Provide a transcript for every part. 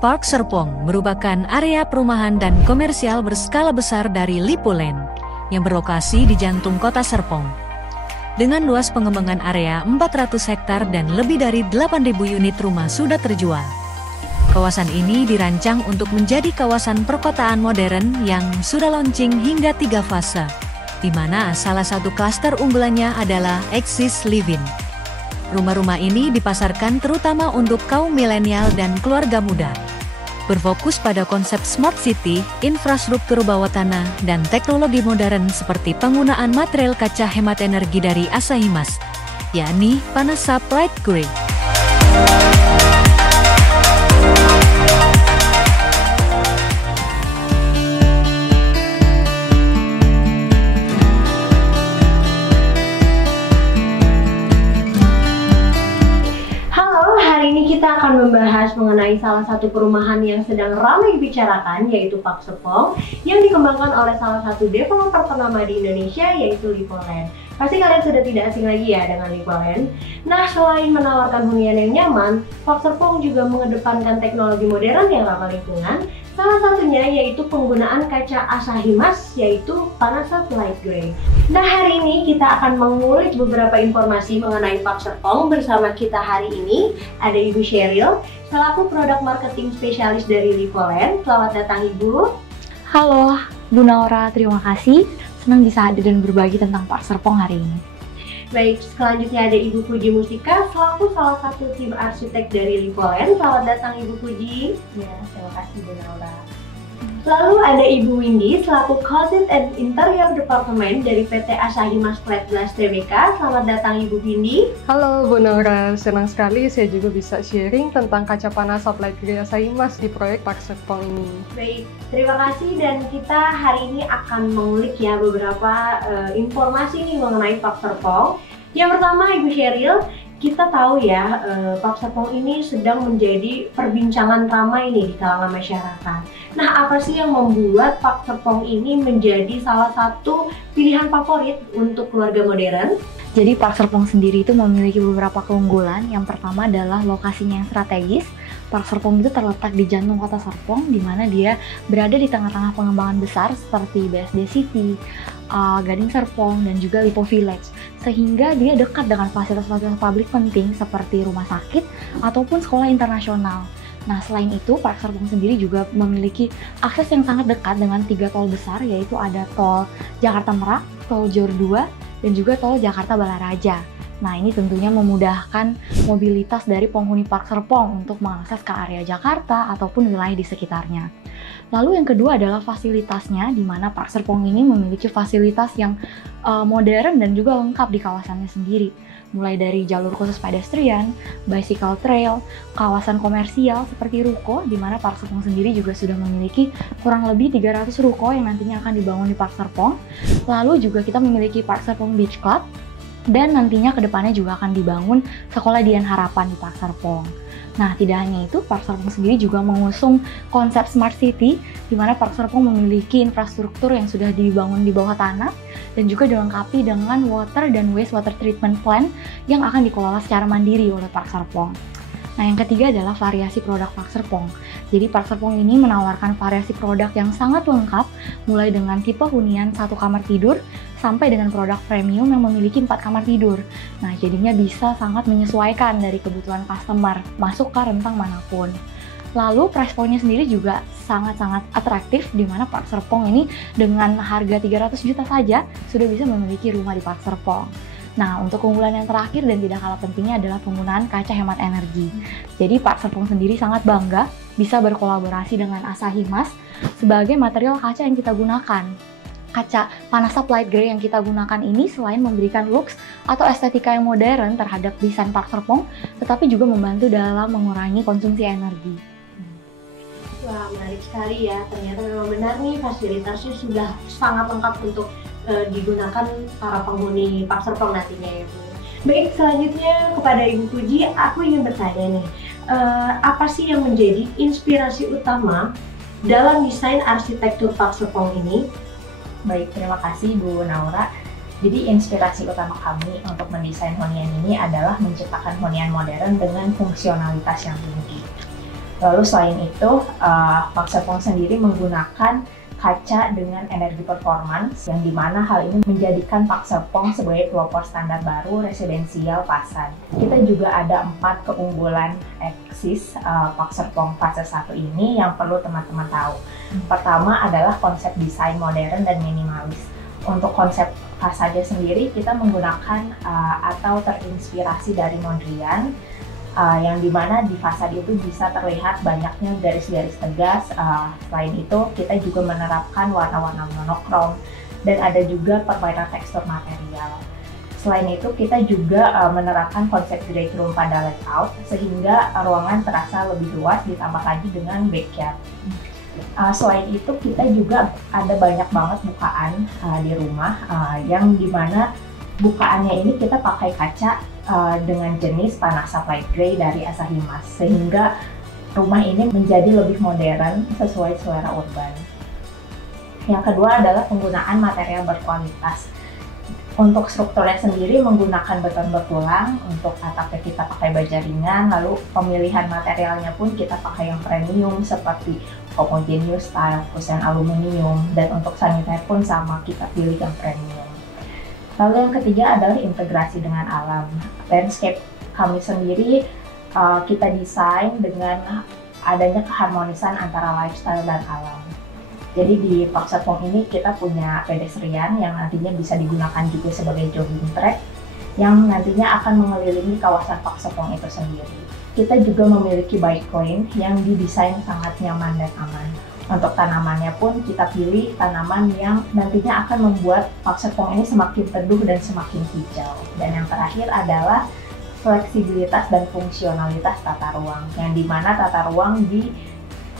Park Serpong merupakan area perumahan dan komersial berskala besar dari Lippo Land yang berlokasi di jantung kota Serpong. Dengan luas pengembangan area 400 hektar dan lebih dari 8.000 unit rumah sudah terjual. Kawasan ini dirancang untuk menjadi kawasan perkotaan modern yang sudah launching hingga 3 fase, di mana salah satu klaster unggulannya adalah Axis Living. Rumah-rumah ini dipasarkan terutama untuk kaum milenial dan keluarga muda. Berfokus pada konsep smart city, infrastruktur bawah tanah, dan teknologi modern seperti penggunaan material kaca hemat energi dari Asahi Mas, yakni Panasap Light Grey. Kita akan membahas mengenai salah satu perumahan yang sedang ramai dibicarakan, yaitu Park Serpong, yang dikembangkan oleh salah satu developer ternama di Indonesia, yaitu Lippo Land. Pasti kalian sudah tidak asing lagi ya dengan Lippo Land. Nah, selain menawarkan hunian yang nyaman, Park Serpong juga mengedepankan teknologi modern yang ramah lingkungan. Salah satunya yaitu penggunaan kaca Asahi Mas, yaitu Panasap Light Grey. Nah, hari ini kita akan mengulik beberapa informasi mengenai Park Serpong. Bersama kita hari ini ada Ibu Sheryl, selaku produk marketing spesialis dari Lippo Land. Selamat datang Ibu. Halo Bu Naura, terima kasih. Senang bisa hadir dan berbagi tentang Park Serpong hari ini. Baik, selanjutnya ada Ibu Puji Mustika, selaku salah satu tim arsitek dari Lippo Land. Selamat datang Ibu Puji. Ya, terima kasih Bu Naura. Lalu ada Ibu Windy, selaku Closet and Interior Department dari PT Asahi Mas Flat Glass Tbk. Selamat datang Ibu Windy. Halo Bu Naura, senang sekali saya juga bisa sharing tentang kaca Panasap Light Grey Asahi Mas di proyek Park Serpong ini. Baik, terima kasih, dan kita hari ini akan mengulik ya beberapa informasi nih mengenai Park Serpong. Yang pertama Ibu Sheryl, kita tahu ya Park Serpong ini sedang menjadi perbincangan ramai nih di kalangan masyarakat. Nah, apa sih yang membuat Park Serpong ini menjadi salah satu pilihan favorit untuk keluarga modern? Jadi Park Serpong sendiri itu memiliki beberapa keunggulan. Yang pertama adalah lokasinya yang strategis. Park Serpong itu terletak di jantung kota Serpong, di mana dia berada di tengah-tengah pengembangan besar seperti BSD City, Gading Serpong, dan juga Lippo Village. Sehingga dia dekat dengan fasilitas-fasilitas publik penting seperti rumah sakit ataupun sekolah internasional. Nah, selain itu, Park Serpong sendiri juga memiliki akses yang sangat dekat dengan 3 tol besar, yaitu ada tol Jakarta Merak, tol Jor 2, dan juga tol Jakarta Balaraja. Nah, ini tentunya memudahkan mobilitas dari penghuni Park Serpong untuk mengakses ke area Jakarta ataupun wilayah di sekitarnya. Lalu yang kedua adalah fasilitasnya, di mana Park Serpong ini memiliki fasilitas yang modern dan juga lengkap di kawasannya sendiri. Mulai dari jalur khusus pedestrian, bicycle trail, kawasan komersial seperti ruko, di mana Park Serpong sendiri juga sudah memiliki kurang lebih 300 ruko yang nantinya akan dibangun di Park Serpong. Lalu juga kita memiliki Park Serpong Beach Club, dan nantinya kedepannya juga akan dibangun Sekolah Dian Harapan di Park Serpong. Nah, tidak hanya itu, Park Serpong sendiri juga mengusung konsep Smart City, di mana Park Serpong memiliki infrastruktur yang sudah dibangun di bawah tanah, dan juga dilengkapi dengan water dan wastewater treatment plant yang akan dikelola secara mandiri oleh Park Serpong. Nah, yang ketiga adalah variasi produk Park Serpong. Jadi Park Serpong ini menawarkan variasi produk yang sangat lengkap, mulai dengan tipe hunian 1 kamar tidur, sampai dengan produk premium yang memiliki 4 kamar tidur. Nah, jadinya bisa sangat menyesuaikan dari kebutuhan customer, masuk ke rentang manapun. Lalu price point-nya sendiri juga sangat-sangat atraktif, di mana Park Serpong ini dengan harga 300 juta saja sudah bisa memiliki rumah di Park Serpong. Nah, untuk keunggulan yang terakhir dan tidak kalah pentingnya adalah penggunaan kaca hemat energi. Jadi Park Serpong sendiri sangat bangga bisa berkolaborasi dengan Asahi Mas sebagai material kaca yang kita gunakan. Kaca Panasap Light Grey yang kita gunakan ini selain memberikan looks atau estetika yang modern terhadap desain Park Serpong, tetapi juga membantu dalam mengurangi konsumsi energi. Wah, menarik sekali ya. Ternyata memang benar nih, fasilitasnya sudah sangat lengkap untuk digunakan para penghuni Park Serpong nantinya ya Bu. Baik, selanjutnya kepada Ibu Puji, aku ingin bertanya nih, apa sih yang menjadi inspirasi utama dalam desain arsitektur Park Serpong ini? Baik, terima kasih Bu Naura. Jadi inspirasi utama kami untuk mendesain hunian ini adalah menciptakan hunian modern dengan fungsionalitas yang tinggi. Lalu selain itu, Pak Serpong sendiri menggunakan kaca dengan energi performance, yang dimana hal ini menjadikan Pak Serpong sebagai pelopor standar baru residensial Pasan. Kita juga ada 4 keunggulan eksis Pak Serpong fase 1 ini yang perlu teman-teman tahu. Pertama adalah konsep desain modern dan minimalis. Untuk konsep fasade sendiri kita menggunakan atau terinspirasi dari Mondrian, yang dimana di fasade itu bisa terlihat banyaknya garis-garis tegas. Selain itu kita juga menerapkan warna-warna monokrom dan ada juga permainan tekstur material. Selain itu kita juga menerapkan konsep great room pada layout sehingga ruangan terasa lebih luas, ditambah lagi dengan backyard. Selain itu kita juga ada banyak banget bukaan di rumah, yang dimana bukaannya ini kita pakai kaca dengan jenis Panasap Light Grey dari Asahi Mas, sehingga rumah ini menjadi lebih modern sesuai selera urban. Yang kedua adalah penggunaan material berkualitas. Untuk strukturnya sendiri menggunakan beton bertulang, untuk atapnya kita pakai baja ringan, lalu pemilihan materialnya pun kita pakai yang premium seperti homogeneous tile, kusen aluminium, dan untuk saniter pun sama, kita pilih yang premium. Lalu yang ketiga adalah integrasi dengan alam. Landscape kami sendiri kita desain dengan adanya keharmonisan antara lifestyle dan alam. Jadi di Pak Serpong ini kita punya pedestrian yang nantinya bisa digunakan juga sebagai jogging track yang nantinya akan mengelilingi kawasan Pak Serpong itu sendiri. Kita juga memiliki bike lane yang didesain sangat nyaman dan aman. Untuk tanamannya pun kita pilih tanaman yang nantinya akan membuat Pak Serpong ini semakin teduh dan semakin hijau. Dan yang terakhir adalah fleksibilitas dan fungsionalitas tata ruang, yang dimana tata ruang di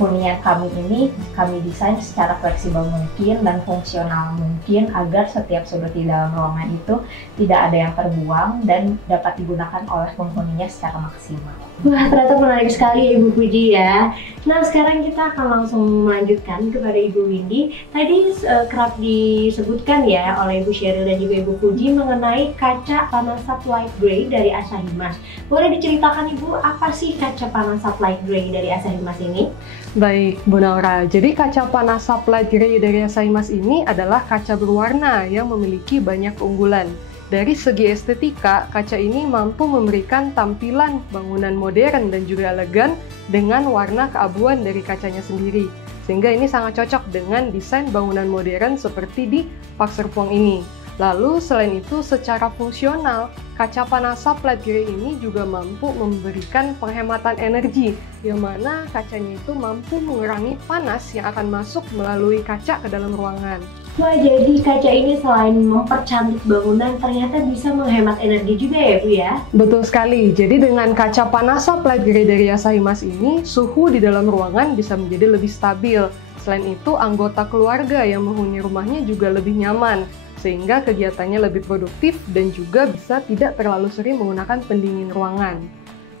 hunian kami ini kami desain secara fleksibel mungkin dan fungsional mungkin agar setiap sudut di dalam ruangan itu tidak ada yang terbuang dan dapat digunakan oleh penghuninya secara maksimal. Wah, ternyata menarik sekali ya Ibu Puji ya. Nah, sekarang kita akan langsung melanjutkan kepada Ibu Windy. Tadi kerap disebutkan ya oleh Ibu Sheryl dan juga Ibu Puji mengenai kaca Panasap Light Grey dari Asahi Mas. Boleh diceritakan Ibu, apa sih kaca Panasap Light Grey dari Asahi Mas ini? Baik, Bu Naura. Jadi kaca Panasap Light Grey dari Asahi Mas ini adalah kaca berwarna yang memiliki banyak keunggulan. Dari segi estetika, kaca ini mampu memberikan tampilan bangunan modern dan juga elegan dengan warna keabuan dari kacanya sendiri. Sehingga ini sangat cocok dengan desain bangunan modern seperti di Pak Serpong ini. Lalu selain itu secara fungsional, kaca Panasap Light Grey ini juga mampu memberikan penghematan energi, yang mana kacanya itu mampu mengurangi panas yang akan masuk melalui kaca ke dalam ruangan. Wah, jadi kaca ini selain mempercantik bangunan, ternyata bisa menghemat energi juga ya Bu ya? Betul sekali, jadi dengan kaca Panasap Light Grey dari Asahi Mas ini, suhu di dalam ruangan bisa menjadi lebih stabil. Selain itu, anggota keluarga yang menghuni rumahnya juga lebih nyaman, sehingga kegiatannya lebih produktif dan juga bisa tidak terlalu sering menggunakan pendingin ruangan.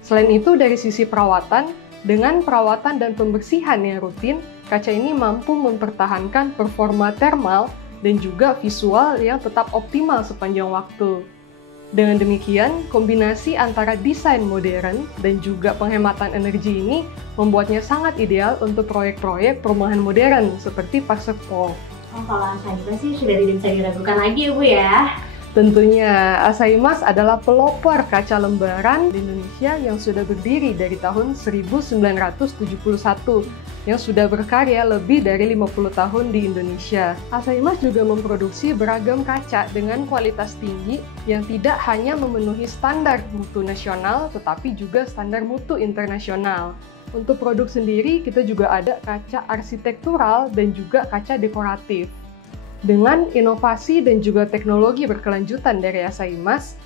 Selain itu, dari sisi perawatan, dengan perawatan dan pembersihan yang rutin, kaca ini mampu mempertahankan performa termal dan juga visual yang tetap optimal sepanjang waktu. Dengan demikian, kombinasi antara desain modern dan juga penghematan energi ini membuatnya sangat ideal untuk proyek-proyek perumahan modern seperti Pak Serpong. Oh, kalau Asahi Mas sih sudah tidak bisa diragukan lagi ya Bu ya? Tentunya, Asahi Mas adalah pelopor kaca lembaran di Indonesia yang sudah berdiri dari tahun 1971, yang sudah berkarya lebih dari 50 tahun di Indonesia. Asahi Mas juga memproduksi beragam kaca dengan kualitas tinggi yang tidak hanya memenuhi standar mutu nasional, tetapi juga standar mutu internasional. Untuk produk sendiri, kita juga ada kaca arsitektural dan juga kaca dekoratif. Dengan inovasi dan juga teknologi berkelanjutan dari Asahi Mas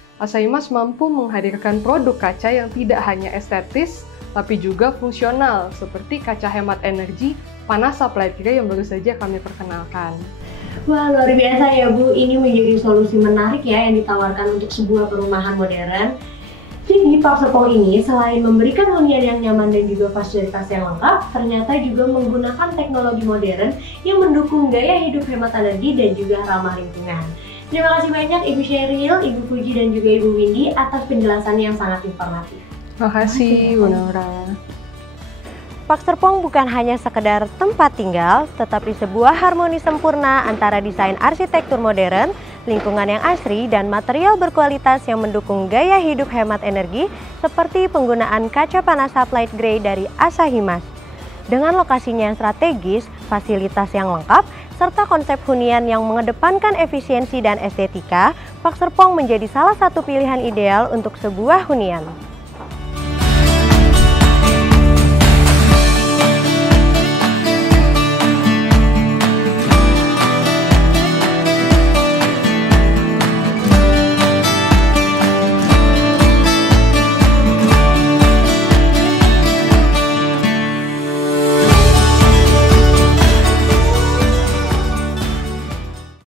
mampu menghadirkan produk kaca yang tidak hanya estetis, tapi juga fungsional, seperti kaca hemat energi Panasap Light Grey yang baru saja kami perkenalkan. Wah, luar biasa ya Bu, ini menjadi solusi menarik ya yang ditawarkan untuk sebuah perumahan modern. Jadi Pak Serpong ini selain memberikan hunian yang nyaman dan juga fasilitas yang lengkap, ternyata juga menggunakan teknologi modern yang mendukung gaya hidup hemat energi dan juga ramah lingkungan. Terima kasih banyak Ibu Sheryl, Ibu Puji dan juga Ibu Windy atas penjelasan yang sangat informatif. Terima kasih Bu Naura. Pak Serpong bukan hanya sekedar tempat tinggal, tetapi sebuah harmoni sempurna antara desain arsitektur modern, lingkungan yang asri, dan material berkualitas yang mendukung gaya hidup hemat energi seperti penggunaan kaca panas Uplight Grey dari Asahi Mas. Dengan lokasinya yang strategis, fasilitas yang lengkap, serta konsep hunian yang mengedepankan efisiensi dan estetika, Pak Serpong menjadi salah satu pilihan ideal untuk sebuah hunian.